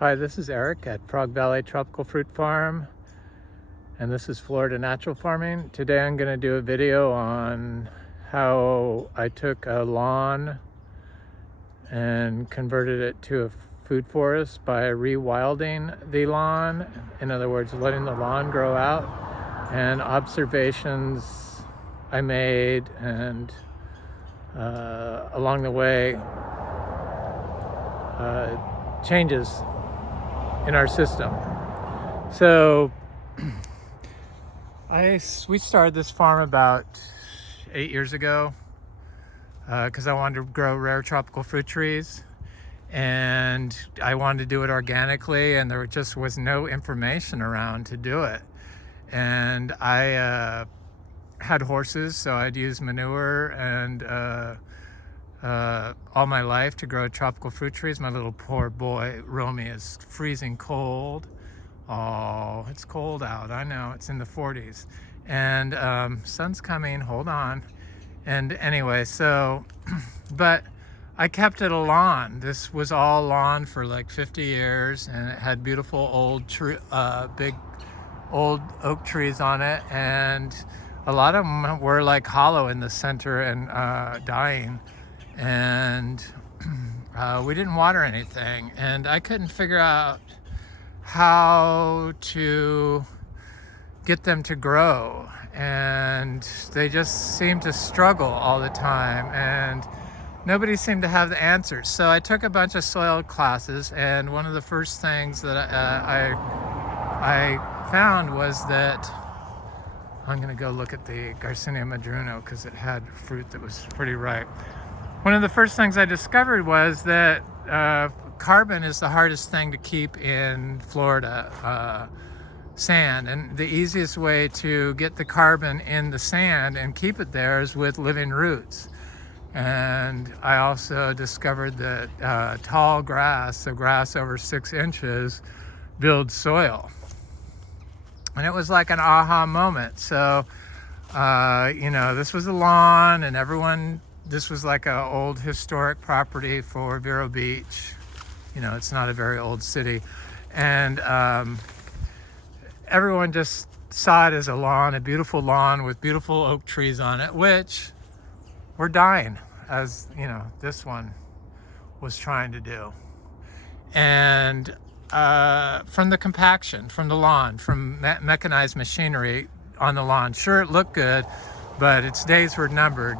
Hi, this is Eric at Frog Valley Tropical Fruit Farm, and this is Florida Natural Farming. Today I'm going to do a video on how I took a lawn and converted it to a food forest by rewilding the lawn. In other words, letting the lawn grow out, and observations I made, and along the way, changes in our system. So we started this farm about 8 years ago because I wanted to grow rare tropical fruit trees, and I wanted to do it organically, and there just was no information around to do it. And I had horses, so I'd use manure and all my life to grow tropical fruit trees. My little poor boy Romy is freezing cold. Oh, it's cold out. I know, it's in the 40s, and sun's coming. Hold on. And anyway, so but I kept it a lawn. This was all lawn for like 50 years, and it had beautiful old big old oak trees on it, and a lot of them were like hollow in the center and dying. And we didn't water anything, and I couldn't figure out how to get them to grow, and they just seemed to struggle all the time, and nobody seemed to have the answers. So I took a bunch of soil classes, and one of the first things that I found was that I'm going to go look at the Garcinia madruno because it had fruit that was pretty ripe. One of the first things I discovered was that carbon is the hardest thing to keep in Florida, sand. And the easiest way to get the carbon in the sand and keep it there is with living roots. And I also discovered that tall grass, so grass over 6 inches, builds soil. And it was like an aha moment. So, this was a lawn, and this was like an old historic property for Vero Beach. It's not a very old city. And everyone just saw it as a lawn, a beautiful lawn with beautiful oak trees on it, which were dying, as this one was trying to do. And from the compaction, from the lawn, from mechanized machinery on the lawn, sure, it looked good, but its days were numbered.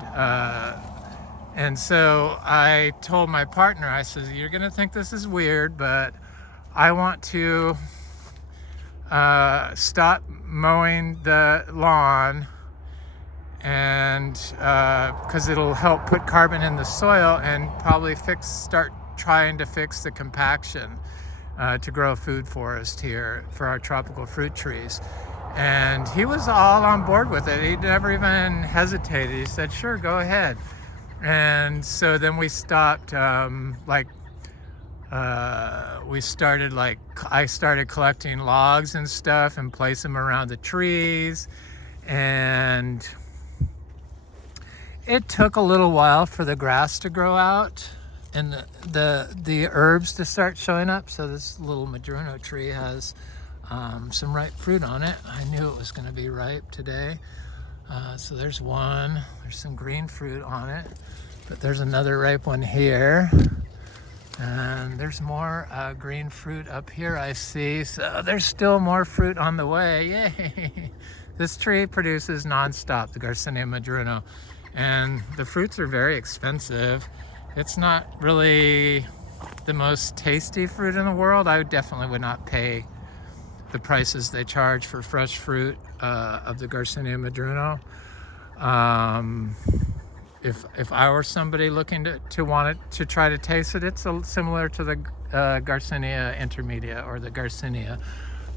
And so I told my partner, I said, you're going to think this is weird, but I want to stop mowing the lawn, and because it'll help put carbon in the soil and probably start trying to fix the compaction to grow a food forest here for our tropical fruit trees. And he was all on board with it. He never even hesitated. He said, sure, go ahead. And so then we stopped, I started collecting logs and stuff and place them around the trees. And it took a little while for the grass to grow out and the herbs to start showing up. So this little madruno tree has some ripe fruit on it. I knew it was going to be ripe today. So there's one. There's some green fruit on it, but there's another ripe one here, and there's more green fruit up here, I see. So there's still more fruit on the way. Yay! This tree produces nonstop, the Garcinia madruno, and the fruits are very expensive. It's not really the most tasty fruit in the world. I definitely would not pay the prices they charge for fresh fruit of the Garcinia madruno. If I were somebody looking to want it to try to taste it, it's similar to the Garcinia intermedia or the Garcinia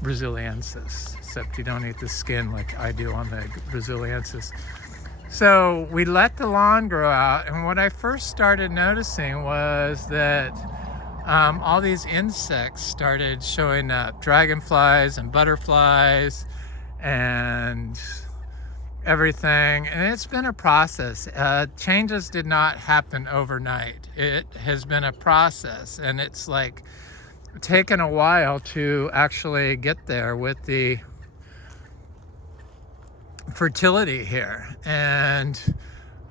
braziliensis, except you don't eat the skin like I do on the braziliensis. So we let the lawn grow out, and what I first started noticing was that all these insects started showing up, dragonflies and butterflies and everything. And it's been a process. Changes did not happen overnight. It has been a process, and it's like taken a while to actually get there with the fertility here, and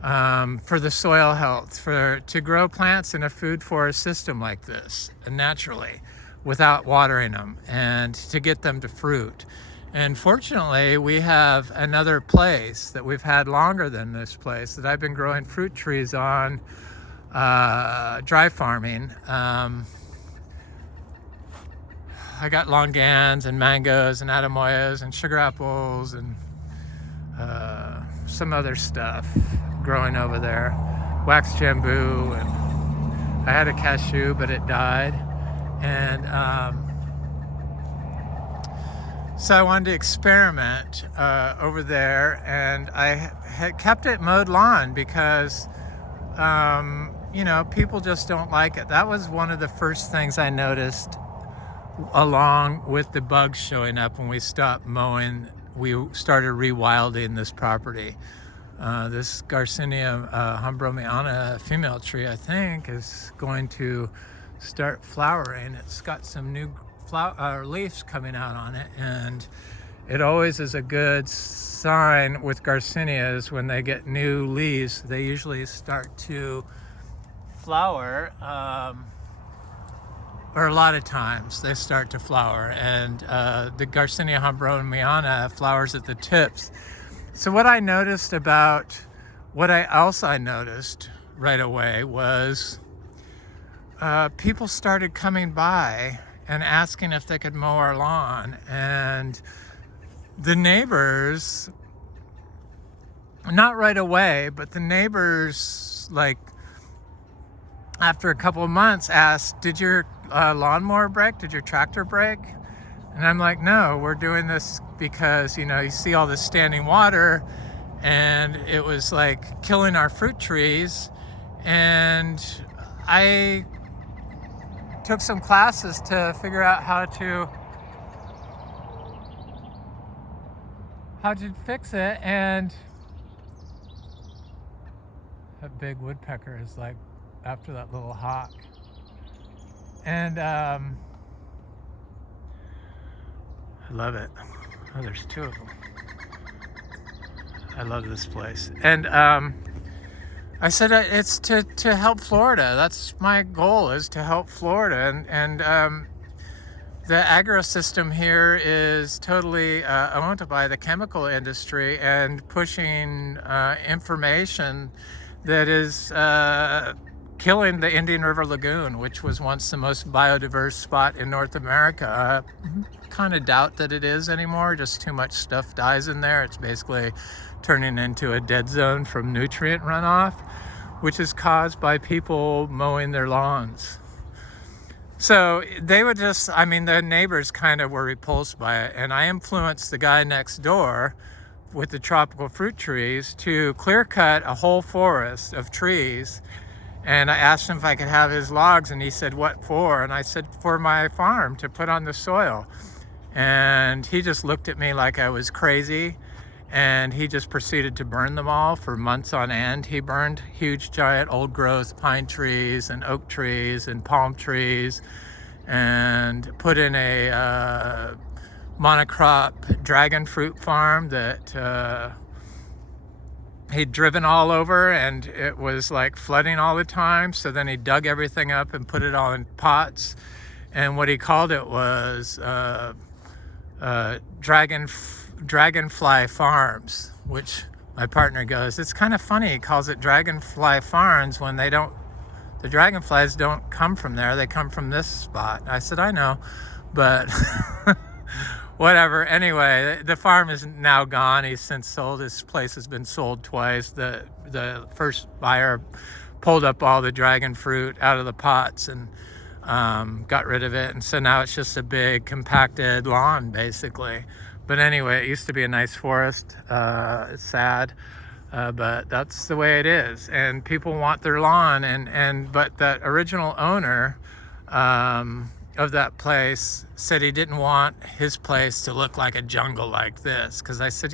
for the soil health, to grow plants in a food forest system like this naturally without watering them, and to get them to fruit. And fortunately, we have another place that we've had longer than this place that I've been growing fruit trees on, dry farming. I got longans and mangoes and atamoyas and sugar apples and some other stuff growing over there, wax jambu, and I had a cashew, but it died. And so I wanted to experiment over there, and I had kept it mowed lawn because you know, people just don't like it. That was one of the first things I noticed, along with the bugs showing up when we stopped mowing. We started rewilding this property. This Garcinia Hambromiana female tree, I think, is going to start flowering. It's got some new leaves coming out on it, and it always is a good sign with Garcinias when they get new leaves. They usually start to flower, or a lot of times they start to flower, and the Garcinia Hambromiana flowers at the tips. So what I noticed right away was people started coming by and asking if they could mow our lawn, and the neighbors, not right away, but the neighbors, like after a couple of months, asked, did your lawnmower break? Did your tractor break? And I'm like, no, we're doing this because, you know, you see all this standing water, and it was like killing our fruit trees. And I took some classes to figure out how to fix it. And a big woodpecker is like after that little hawk. And I love it. Oh, there's two of them. I love this place. And I said it's to help Florida. That's my goal, is to help Florida. And the agro-system here is totally owned by the chemical industry and pushing information that is killing the Indian River Lagoon, which was once the most biodiverse spot in North America. Kind of doubt that it is anymore. Just too much stuff dies in there. It's basically turning into a dead zone from nutrient runoff, which is caused by people mowing their lawns. So they would just, I mean, the neighbors kind of were repulsed by it. And I influenced the guy next door with the tropical fruit trees to clear cut a whole forest of trees. And I asked him if I could have his logs, and he said, what for? And I said, for my farm, to put on the soil. And he just looked at me like I was crazy, and he just proceeded to burn them all for months on end. He burned huge, giant, old growth pine trees and oak trees and palm trees, and put in a monocrop dragon fruit farm that he'd driven all over, and it was like flooding all the time. So then he dug everything up and put it all in pots, and what he called it was Dragonfly Farms, which my partner goes, it's kind of funny he calls it Dragonfly Farms when the dragonflies don't come from there, they come from this spot. I said, I know, but whatever. Anyway, the farm is now gone. He's since sold. His place has been sold twice. The first buyer pulled up all the dragon fruit out of the pots and got rid of it, and so now it's just a big compacted lawn basically. But anyway, it used to be a nice forest. It's sad, but that's the way it is, and people want their lawn. But that original owner of that place said he didn't want his place to look like a jungle like this, because I said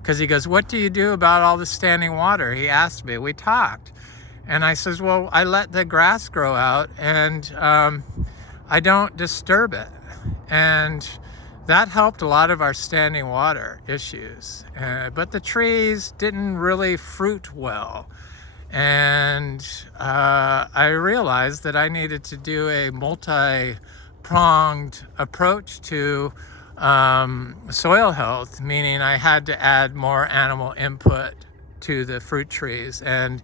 because he goes, what do you do about all the standing water? He asked me. We talked, and I says, well, I let the grass grow out, and I don't disturb it. And that helped a lot of our standing water issues. But the trees didn't really fruit well. And I realized that I needed to do a multi-pronged approach to soil health, meaning I had to add more animal input to the fruit trees. And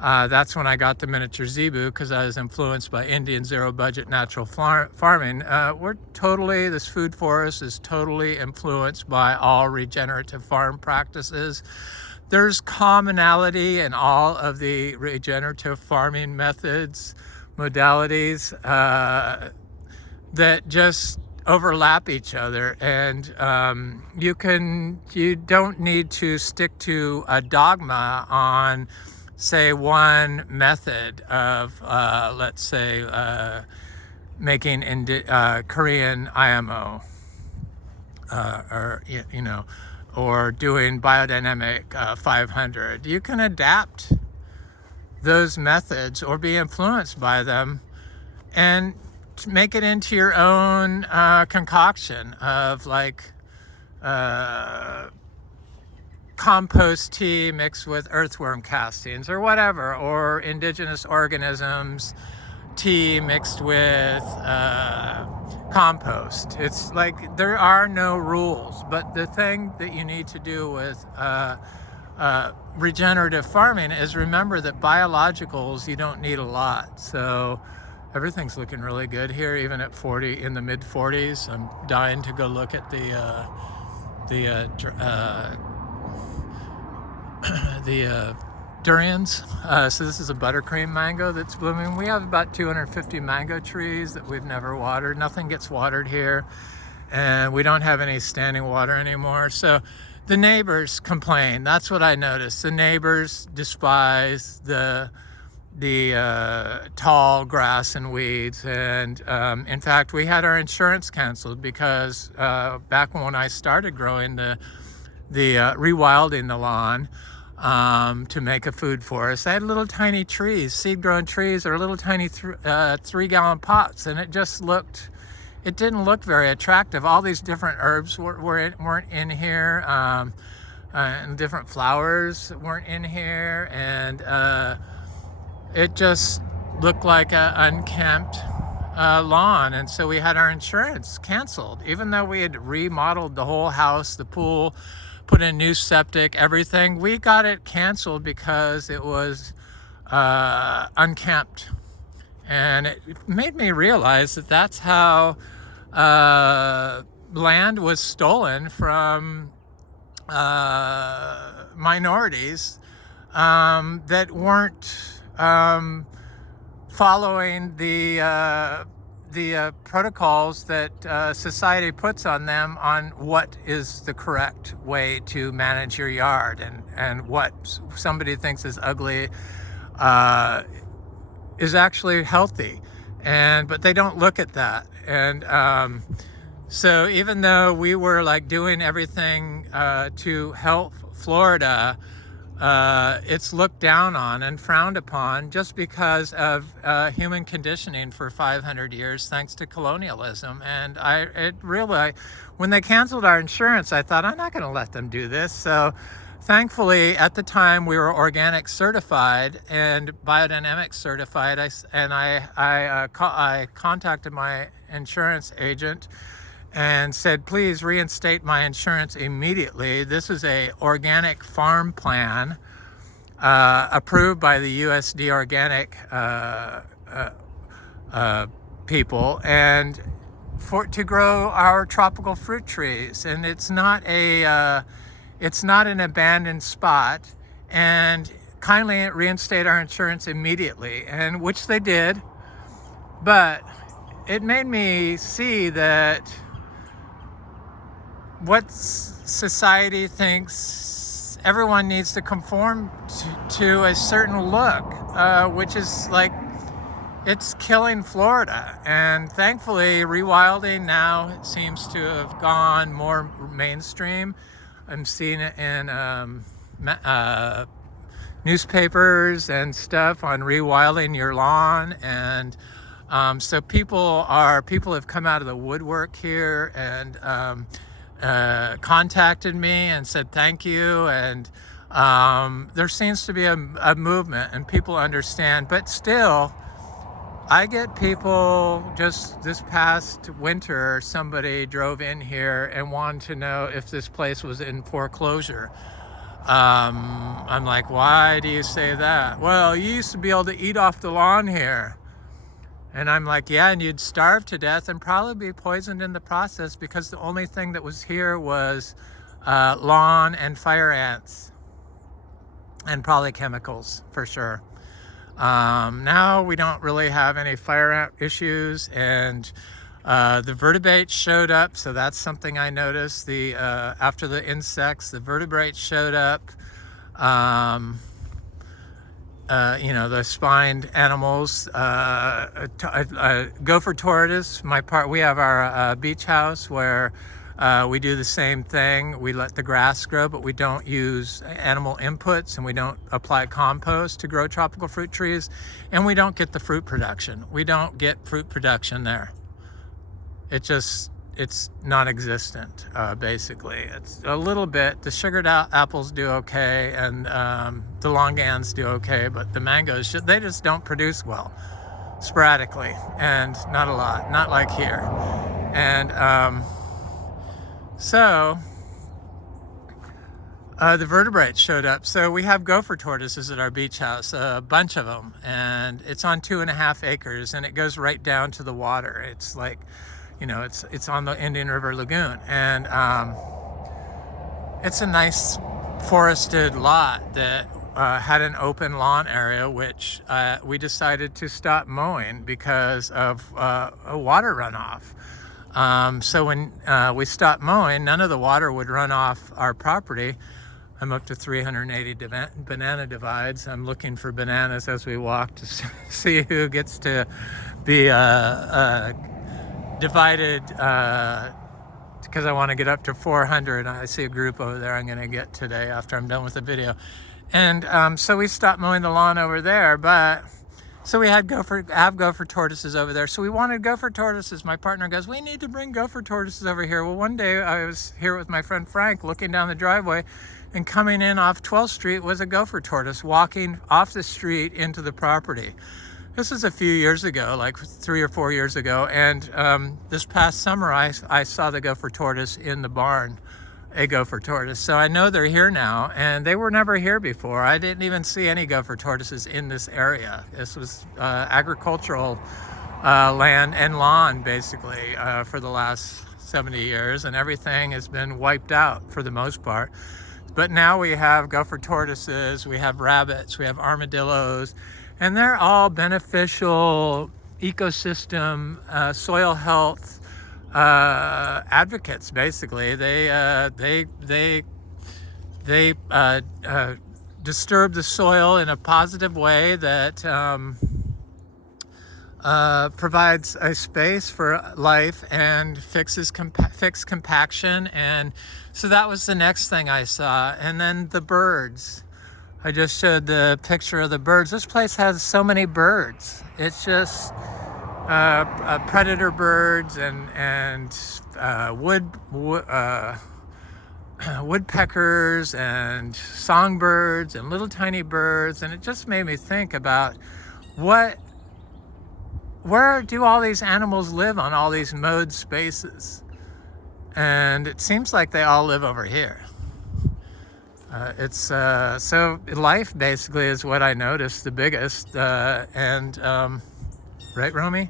that's when I got the miniature zebu, because I was influenced by Indian zero-budget natural farming. This food forest is totally influenced by all regenerative farm practices. There's commonality in all of the regenerative farming methods, modalities that just overlap each other, and you don't need to stick to a dogma on, say, one method of let's say making Korean IMO, or doing biodynamic 500. You can adapt those methods or be influenced by them and make it into your own concoction of, like, compost tea mixed with earthworm castings or whatever, or indigenous organisms tea mixed with compost. It's like there are no rules, but the thing that you need to do with regenerative farming is remember that biologicals, you don't need a lot. So everything's looking really good here, even at 40, in the mid 40s. I'm dying to go look at the durians. So this is a buttercream mango that's blooming. We have about 250 mango trees that we've never watered. Nothing gets watered here, and we don't have any standing water anymore. So the neighbors complain. That's what I noticed. The neighbors despise the tall grass and weeds, and in fact we had our insurance canceled because back when I started growing the rewilding the lawn to make a food forest, I had little tiny trees, seed-grown trees, or little tiny 3-gallon pots, and it didn't look very attractive. All these different herbs weren't in here, and different flowers weren't in here, and it just looked like an unkempt lawn. And so we had our insurance canceled, even though we had remodeled the whole house, the pool, put in new septic, everything. We got it canceled because it was unkempt. And it made me realize that that's how land was stolen from minorities that weren't following the protocols that society puts on them on what is the correct way to manage your yard, and what somebody thinks is ugly is actually healthy, but they don't look at that. And so even though we were like doing everything to help Florida, it's looked down on and frowned upon just because of human conditioning for 500 years, thanks to colonialism. And when they canceled our insurance, I thought, I'm not going to let them do this. So thankfully, at the time, we were organic certified and biodynamic certified. I contacted my insurance agent and said, please reinstate my insurance immediately. This is a organic farm plan approved by the USD organic people, and to grow our tropical fruit trees. And it's not an abandoned spot, and kindly reinstate our insurance immediately, and which they did. But it made me see that what society thinks everyone needs to conform to a certain look, which is like, it's killing Florida. And thankfully, rewilding now seems to have gone more mainstream. I'm seeing it in newspapers and stuff on rewilding your lawn, and So people have come out of the woodwork here and contacted me and said thank you, and there seems to be a movement and people understand. But still, I get people, just this past winter, somebody drove in here and wanted to know if this place was in foreclosure. I'm like, why do you say that? Well, you used to be able to eat off the lawn here. And I'm like, yeah, and you'd starve to death and probably be poisoned in the process, because the only thing that was here was lawn and fire ants, and probably chemicals for sure. Now we don't really have any fire ant issues, and the vertebrates showed up, so that's something I noticed. After the insects, the vertebrates showed up. The spined animals, gopher tortoise. We have our beach house where we do the same thing. We let the grass grow, but we don't use animal inputs, and we don't apply compost to grow tropical fruit trees, and we don't get the fruit production. We don't get fruit production there. It's non-existent, basically. It's a little bit. The sugared apples do okay, and the longans do okay, but the mangoes, they just don't produce well, sporadically, and not a lot, not like here. And the vertebrates showed up. So we have gopher tortoises at our beach house, a bunch of them, and it's on 2.5 acres, and it goes right down to the water. It's like, it's on the Indian River Lagoon, and it's a nice forested lot that had an open lawn area, which we decided to stop mowing because of a water runoff. So when we stopped mowing, none of the water would run off our property. I'm up to 380 banana divides. I'm looking for bananas as we walk to see who gets to be divided, because I want to get up to 400. I see a group over there I'm going to get today after I'm done with the video. And so we stopped mowing the lawn over there, so we had gopher tortoises over there. So we wanted gopher tortoises. My partner goes, we need to bring gopher tortoises over here. Well, one day I was here with my friend Frank looking down the driveway, and coming in off 12th Street was a gopher tortoise walking off the street into the property. This was a few years ago, like 3 or 4 years ago, and this past summer I saw the gopher tortoise in the barn, a gopher tortoise. So I know they're here now, and they were never here before. I didn't even see any gopher tortoises in this area. This was agricultural land and lawn, basically, for the last 70 years, and everything has been wiped out for the most part. But now we have gopher tortoises, we have rabbits, we have armadillos, and they're all beneficial ecosystem, soil health advocates. Basically, they disturb the soil in a positive way that provides a space for life and fix compaction. And so that was the next thing I saw. And then the birds. I just showed the picture of the birds. This place has so many birds. It's just predator birds and woodpeckers and songbirds and little tiny birds. And it just made me think about where do all these animals live on all these mowed spaces? And it seems like they all live over here. So life basically is what I noticed the biggest, right, Romy?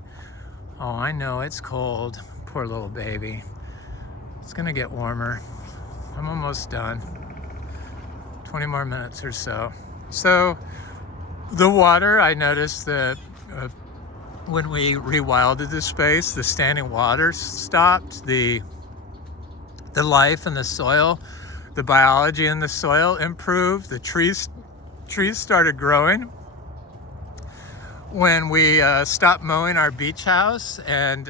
Oh, I know it's cold. Poor little baby. It's gonna get warmer. I'm almost done. 20 more minutes or so. So the water, I noticed that when we rewilded the space, the standing water stopped. The life in the soil, the biology in the soil improved. The trees started growing when we stopped mowing our beach house. And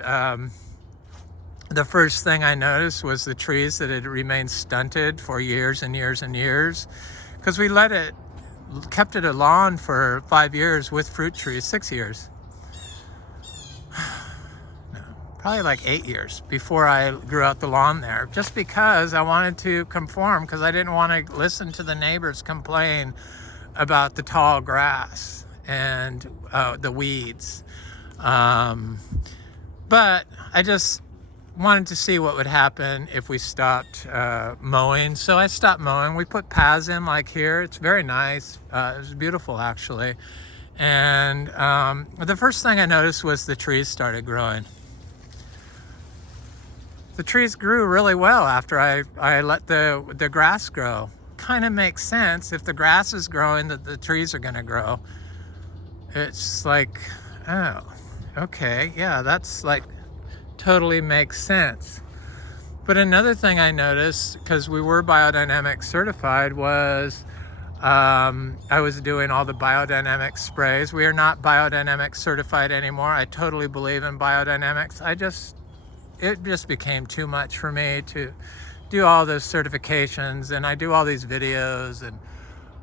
the first thing I noticed was the trees that had remained stunted for years and years and years, because we kept it a lawn for 5 years with fruit trees, 6 years. probably like 8 years before I grew out the lawn there, just because I wanted to conform, because I didn't want to listen to the neighbors complain about the tall grass and the weeds. But I just wanted to see what would happen if we stopped mowing. So I stopped mowing. We put paths in like here. It's very nice. It was beautiful, actually. And the first thing I noticed was the trees started growing. The trees grew really well after I let the grass grow. Kind of makes sense. If the grass is growing, that the trees are going to grow. It's like, oh, okay, yeah, that's like totally makes sense. But another thing I noticed, because we were biodynamic certified, was I was doing all the biodynamic sprays. We are not biodynamic certified anymore. I totally believe in biodynamics. It just became too much for me to do all those certifications, and I do all these videos, and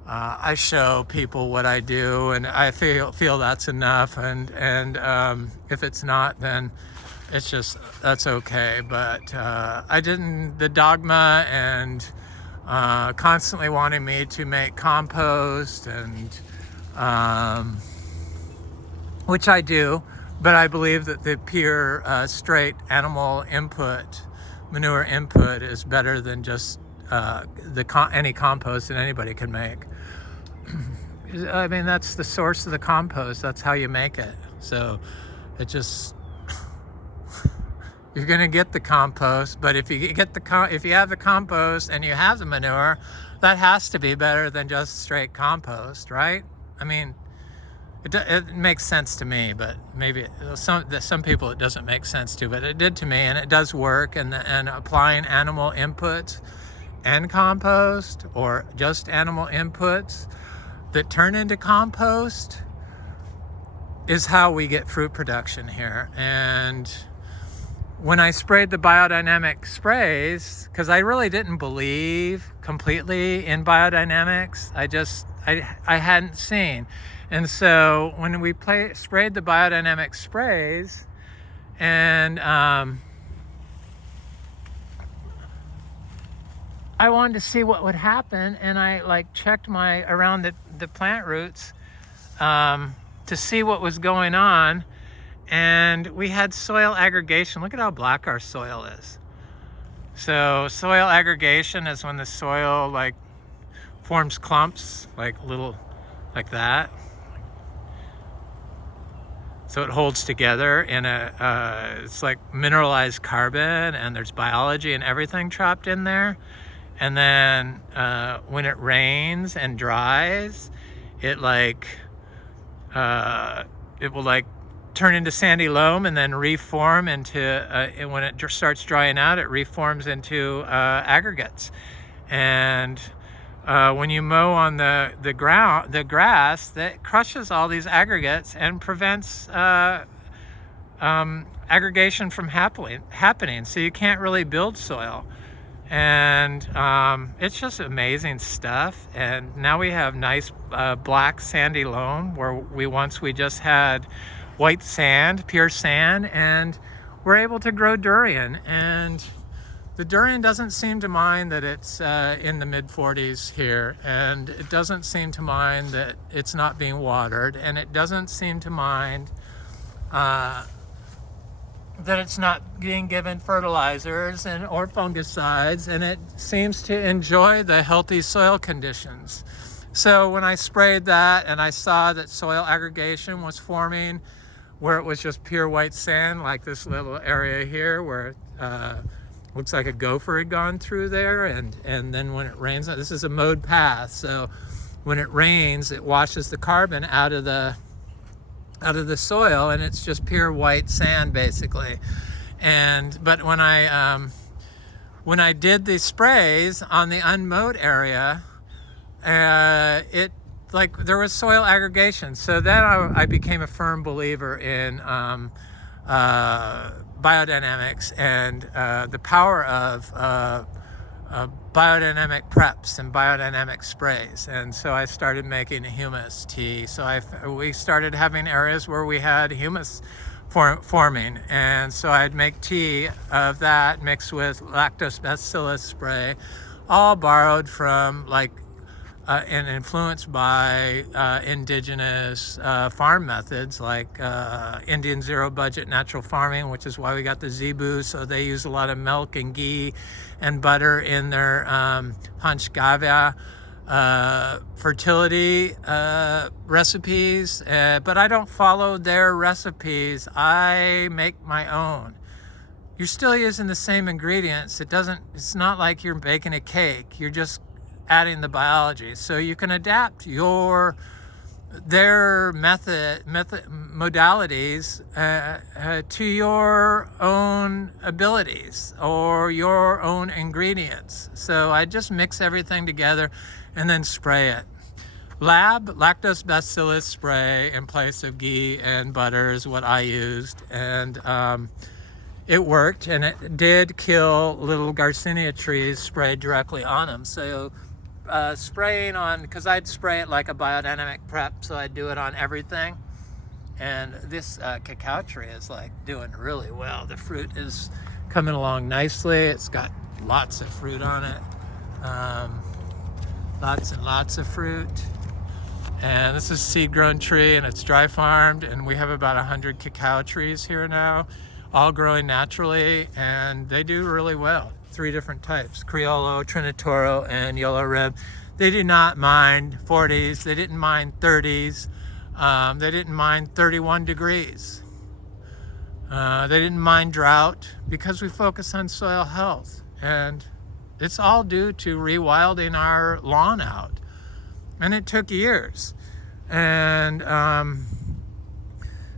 I show people what I do, and I feel that's enough. And if it's not, then it's just, that's okay. But the dogma and constantly wanting me to make compost, and which I do, but I believe that the pure straight animal input, manure input, is better than just any compost that anybody can make. I mean, that's the source of the compost. That's how you make it. So it just, you're gonna get the compost, but if you have the compost and you have the manure, that has to be better than just straight compost, right? I mean, it makes sense to me, but maybe some people it doesn't make sense to, but it did to me, and it does work. And applying animal inputs and compost, or just animal inputs that turn into compost, is how we get fruit production here. And when I sprayed the biodynamic sprays, because I really didn't believe completely in biodynamics, I hadn't seen. And so when we sprayed the biodynamic sprays, and I wanted to see what would happen, and I checked around the plant roots to see what was going on, and we had soil aggregation. Look at how black our soil is. So soil aggregation is when the soil forms clumps, like that. So it holds together in it's like mineralized carbon, and there's biology and everything trapped in there. And then when it rains and dries, it will turn into sandy loam, and then reform into, and when it starts drying out, it reforms into aggregates. And when you mow on the grass, that crushes all these aggregates and prevents aggregation from happening. So you can't really build soil. And it's just amazing stuff. And now we have nice black sandy loam, where we just had white sand, pure sand, and we're able to grow durian. And the durian doesn't seem to mind that it's in the mid-40s here, and it doesn't seem to mind that it's not being watered, and it doesn't seem to mind that it's not being given fertilizers or fungicides, and it seems to enjoy the healthy soil conditions. So when I sprayed that, and I saw that soil aggregation was forming where it was just pure white sand, like this little area here where looks like a gopher had gone through there, and then when it rains, this is a mowed path, so when it rains, it washes the carbon out of the soil, and it's just pure white sand basically. But when I did the sprays on the unmowed area, there was soil aggregation. So then I became a firm believer in biodynamics and the power of biodynamic preps and biodynamic sprays. And so I started making a humus tea. So we started having areas where we had humus forming. And so I'd make tea of that mixed with lactobacillus spray, all borrowed from and influenced by indigenous farm methods like Indian zero budget natural farming, which is why we got the zebu. So they use a lot of milk and ghee and butter in their panchgavya fertility recipes, but I don't follow their recipes. I make my own. You're still using the same ingredients. It's not like you're baking a cake. You're just adding the biology. So you can adapt their modalities to your own abilities or your own ingredients. So I just mix everything together and then spray it. Lactobacillus spray in place of ghee and butter is what I used, and it worked, and it did kill little Garcinia trees sprayed directly on them. So spraying on, because I'd spray it like a biodynamic prep, so I'd do it on everything. And this cacao tree is like doing really well. The fruit is coming along nicely. It's got lots of fruit on it, lots and lots of fruit. And this is a seed-grown tree, and it's dry farmed, and we have about 100 cacao trees here now, all growing naturally, and they do really well. 3 different types: Criollo, Trinitoro, and Yellow Rib. They do not mind 40s. They didn't mind 30s. They didn't mind 31 degrees. They didn't mind drought, because we focus on soil health. And it's all due to rewilding our lawn out. And it took years. And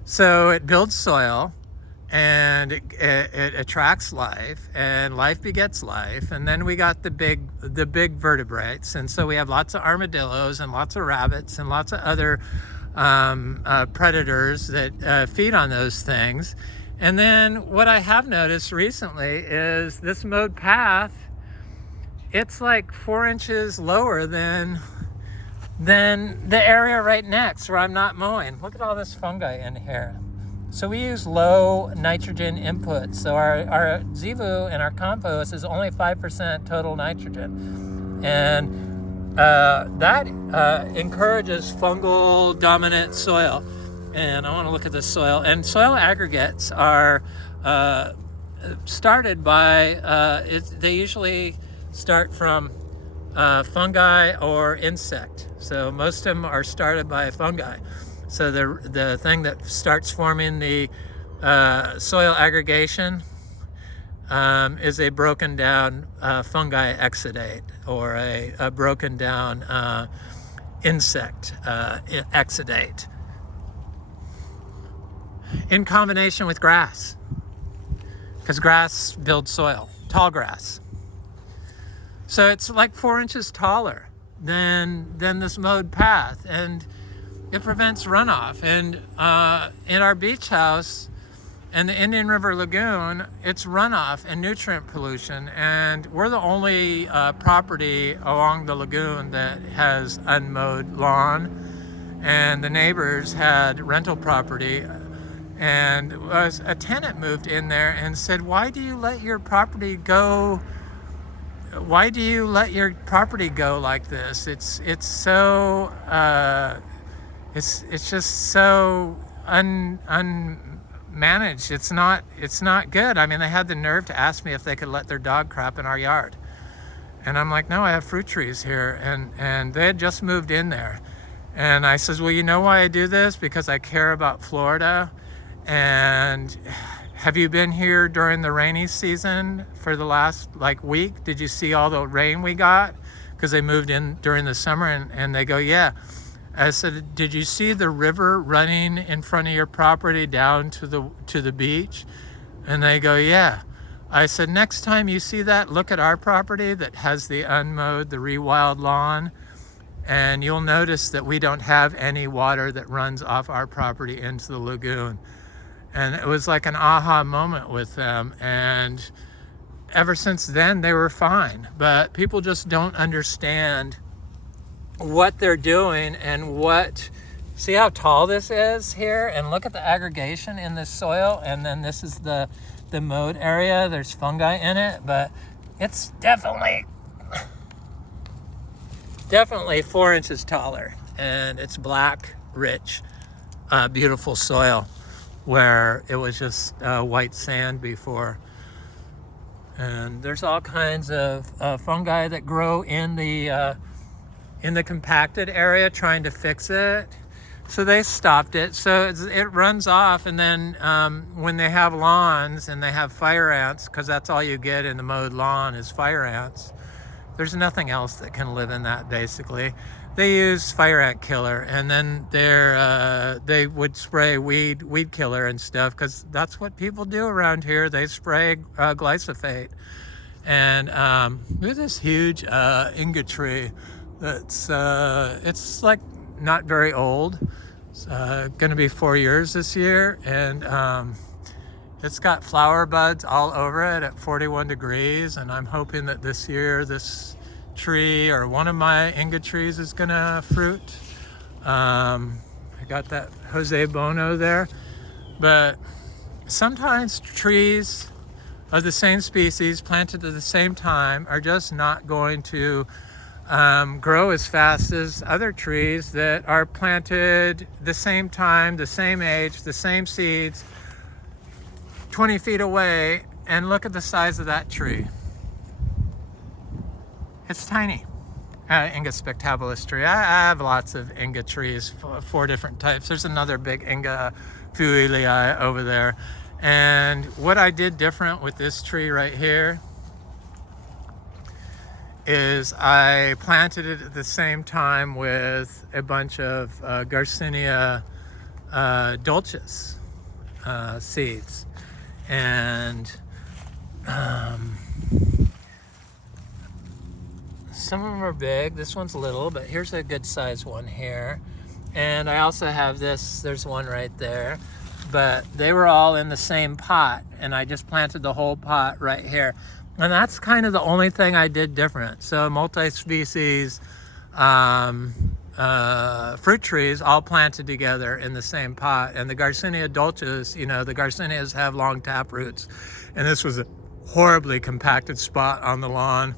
so it builds soil, and it attracts life, and life begets life. And then we got the big vertebrates, and so we have lots of armadillos and lots of rabbits and lots of other predators that feed on those things. And then what I have noticed recently is this mowed path, it's like 4 inches lower than the area right next where I'm not mowing. Look at all this fungi in here. So we use low nitrogen inputs. So our zebu in our compost is only 5% total nitrogen. And that encourages fungal dominant soil. And I want to look at the soil. And soil aggregates are started by, they usually start from fungi or insect. So most of them are started by fungi. So the thing that starts forming the soil aggregation is a broken down fungi exudate, or a broken down insect exudate, in combination with grass, because grass builds soil, tall grass. So it's like 4 inches taller than this mowed path, and it prevents runoff. And in our beach house and the Indian River Lagoon, it's runoff and nutrient pollution. And we're the only property along the lagoon that has unmowed lawn. And the neighbors had rental property. And a tenant moved in there and said, "Why do you let your property go? Why do you let your property go like this? It's so it's just so unmanaged. It's not good." I mean, they had the nerve to ask me if they could let their dog crap in our yard. And I'm like, "No, I have fruit trees here." And they had just moved in there. And I says, "Well, you know why I do this? Because I care about Florida. And have you been here during the rainy season for the last week? Did you see all the rain we got?" Because they moved in during the summer, and they go, "Yeah." I said, "Did you see the river running in front of your property down to the beach?" And they go, "Yeah." I said, "Next time you see that, look at our property that has the unmowed, the rewild lawn, and you'll notice that we don't have any water that runs off our property into the lagoon." And it was like an aha moment with them. And ever since then, they were fine. But people just don't understand what they're doing and what See how tall this is here? And look at the aggregation in this soil. And then this is the mowed area. There's fungi in it, but it's definitely 4 inches taller. And it's black, rich, beautiful soil where it was just white sand before. And there's all kinds of fungi that grow in the compacted area trying to fix it. So they stopped it. So it runs off, and then when they have lawns and they have fire ants, because that's all you get in the mowed lawn is fire ants. There's nothing else that can live in that, basically. They use fire ant killer, and then they would spray weed killer and stuff, because that's what people do around here. They spray glyphosate. And look at this huge inga tree. That's it's like not very old. It's going to be 4 years this year, and it's got flower buds all over it at 41 degrees. And I'm hoping that this year this tree or one of my inga trees is going to fruit. I got that Jose Bono there, but sometimes trees of the same species planted at the same time are just not going to grow as fast as other trees that are planted the same time, the same age, the same seeds, 20 feet away. And look at the size of that tree. It's tiny. Inga spectabilis tree. I have lots of Inga trees, 4 different types. There's another big Inga fuilii over there. And what I did different with this tree right here is I planted it at the same time with a bunch of Garcinia dulcis seeds. And some of them are big. This one's little, but here's a good sized one here. And I also have this, there's one right there. But they were all in the same pot, and I just planted the whole pot right here. And that's kind of the only thing I did different. So multi-species fruit trees all planted together in the same pot. And the Garcinia dulcis, you know, the Garcinias have long tap roots. And this was a horribly compacted spot on the lawn.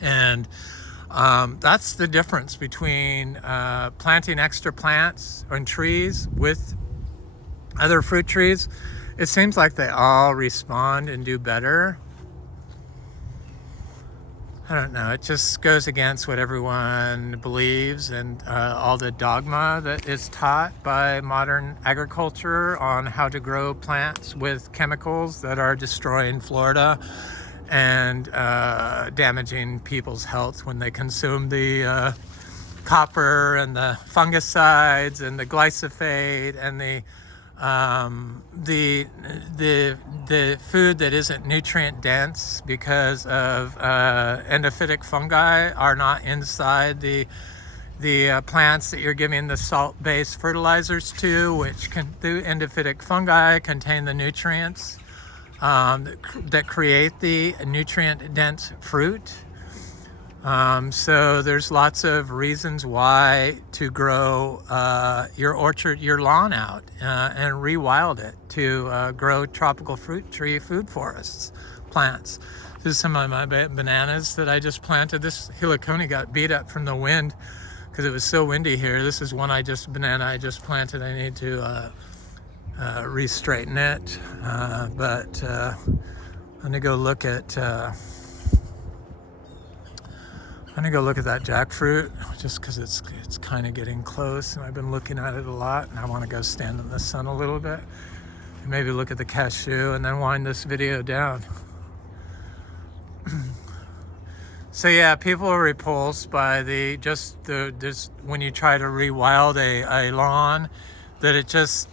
And that's the difference between planting extra plants and trees with other fruit trees. It seems like they all respond and do better. I don't know, it just goes against what everyone believes and all the dogma that is taught by modern agriculture on how to grow plants with chemicals that are destroying Florida and damaging people's health when they consume the copper and the fungicides and the glyphosate and the food that isn't nutrient dense because of endophytic fungi are not inside the plants that you're giving the salt-based fertilizers to, which the endophytic fungi contain the nutrients that create the nutrient dense fruit. So there's lots of reasons why to grow your orchard, your lawn out and rewild it to grow tropical fruit tree food forests, plants. This is some of my bananas that I just planted. This helicone got beat up from the wind because it was so windy here. This is one banana I just planted. I need to re-straighten it, but I'm gonna go look at that jackfruit just because it's kind of getting close, and I've been looking at it a lot, and I want to go stand in the sun a little bit and maybe look at the cashew and then wind this video down. So yeah, people are repulsed by when you try to rewild a lawn, that it just,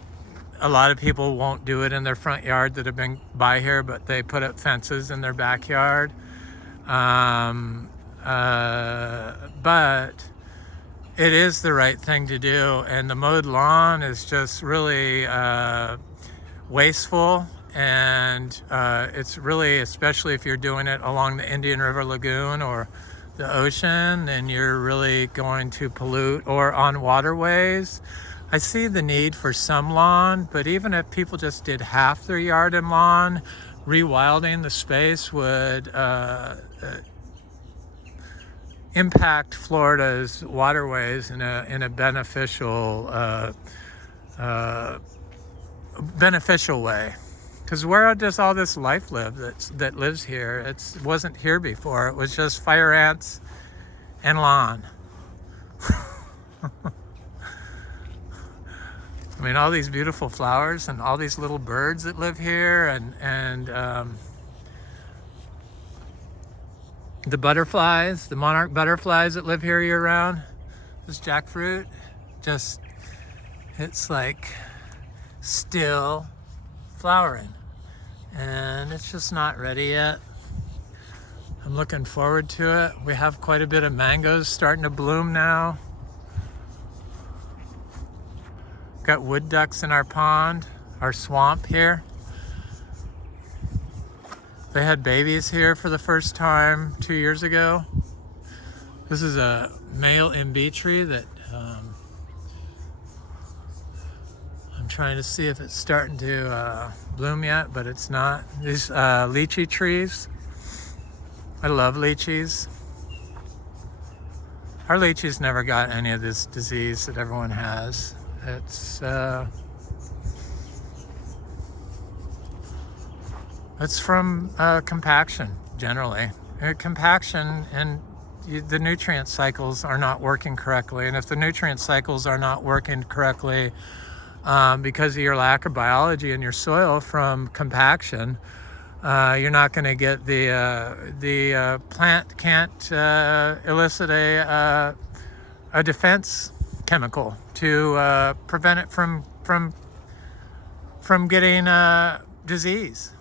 a lot of people won't do it in their front yard that have been by here, but they put up fences in their backyard. But it is the right thing to do, and the mowed lawn is just really wasteful, and it's really, especially if you're doing it along the Indian River Lagoon or the ocean, then you're really going to pollute, or on waterways. I see the need for some lawn, but even if people just did half their yard in lawn, rewilding the space would impact Florida's waterways in a beneficial way. Because where does all this life live that lives here? It wasn't here before. It was just fire ants and lawn. I mean, all these beautiful flowers and all these little birds that live here, and the butterflies, the monarch butterflies that live here year round. This jackfruit, it's like still flowering, and it's just not ready yet. I'm looking forward to it. We have quite a bit of mangoes starting to bloom now. Got wood ducks in our pond, our swamp here. They had babies here for the first time 2 years ago. This is a male MB tree that I'm trying to see if it's starting to bloom yet, but it's not. These lychee trees. I love lychees. Our lychees never got any of this disease that everyone has. It's from compaction, generally. Compaction, and the nutrient cycles are not working correctly. And if the nutrient cycles are not working correctly because of your lack of biology in your soil from compaction, you're not going to get the plant can't elicit a defense chemical to prevent it from getting disease.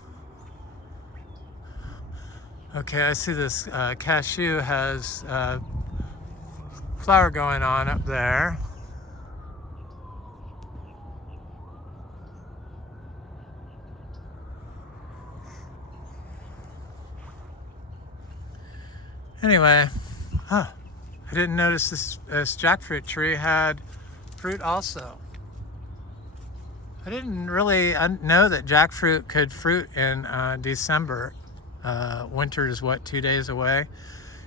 Okay, I see this cashew has flower going on up there. Anyway, I didn't notice this jackfruit tree had fruit also. I didn't really know that jackfruit could fruit in December. Winter is 2 days away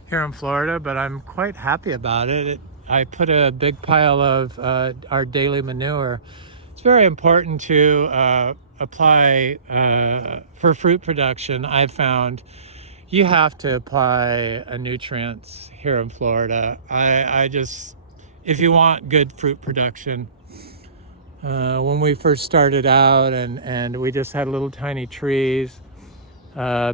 here in Florida, but I'm quite happy about it. I put a big pile of our daily manure. It's very important to apply for fruit production. I've found you have to apply nutrients here in Florida. If you want good fruit production, when we first started out and we just had little tiny trees,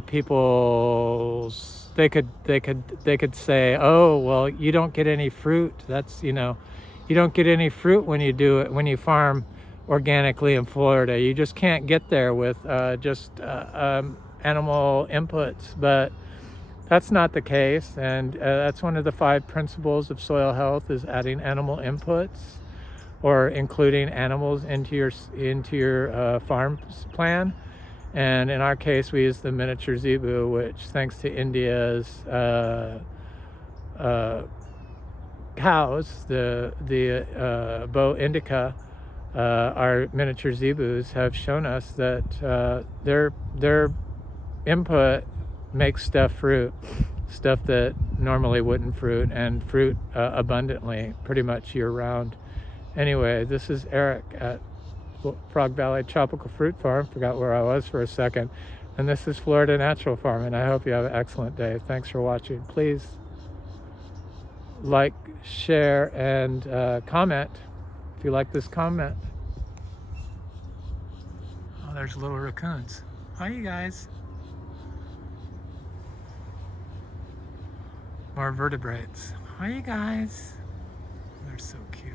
people they could say, oh well, you don't get any fruit. That's you don't get any fruit when you farm organically in Florida. You just can't get there with animal inputs. But that's not the case, and that's one of the 5 principles of soil health, is adding animal inputs or including animals into your farm plan. And in our case, we use the miniature zebu, which, thanks to India's cows, the Bo indica, our miniature zebus have shown us that their input makes stuff fruit, stuff that normally wouldn't fruit, and fruit abundantly, pretty much year round. Anyway, this is Eric at Frog Valley Tropical Fruit Farm. Forgot where I was for a second. And this is Florida Natural Farm, and I hope you have an excellent day. Thanks for watching. Please like, share, and comment if you like this comment. Oh, there's little raccoons. Hi, you guys. More vertebrates. Hi, you guys. They're so cute.